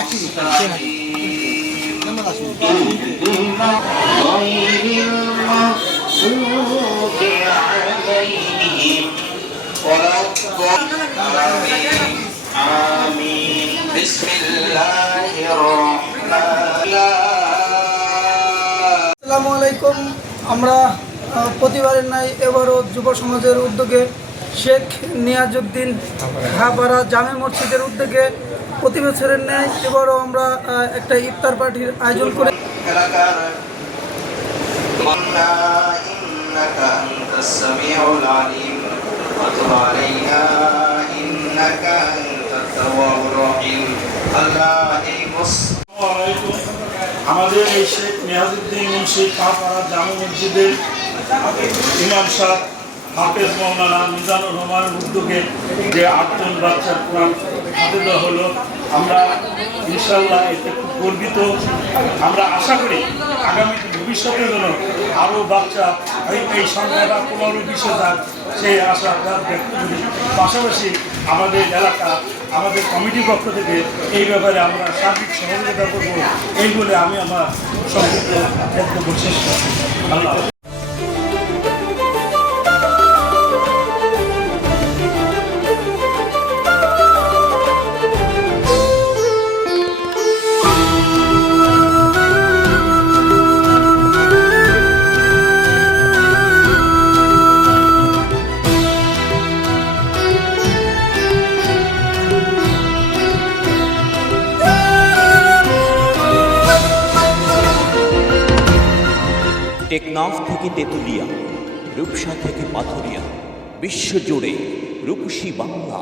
আসসালামু আলাইকুম। আমরা প্রতিবারের নাই এবারও যুব সমাজের উদ্যোগে শেখ নিয়াজউদ্দিন খাপাড়া জামে মসজিদের উদ্যোগে প্রতি বছরের ন্যায় এবারও আমরা একটা ইফতার পার্টির আয়োজন করে আমাদের এই শেখ নিয়াজউদ্দিন মুন্সি খাপাড়া জামে মসজিদের ইমাম সাহেব হাফেজ মৌলানা মিজানুর রহমানের উদ্যোগে যে 8 জন বাচ্চার কোরআন হাতে দেওয়া হলো, আমরা ইনশাল্লাহ এতে খুব গর্বিত। আমরা আশা করি আগামী ভবিষ্যতের জন্য আরও বাচ্চা এই সংখ্যাটা 15-20 হাজার সেই আশা ব্যক্ত করি। পাশাপাশি আমাদের এলাকা আমাদের কমিটির পক্ষ থেকে এই ব্যাপারে আমরা সার্বিক সহযোগিতা করব, এই বলে আমি আমার সংক্ষিপ্ত বক্তব্য শেষ করি। আল্লাহ। টেকনাফ থেকে তেঁতুলিয়া, রূপসা থেকে পাথুরিয়া, বিশ্বজুড়ে রূপসী বাংলা।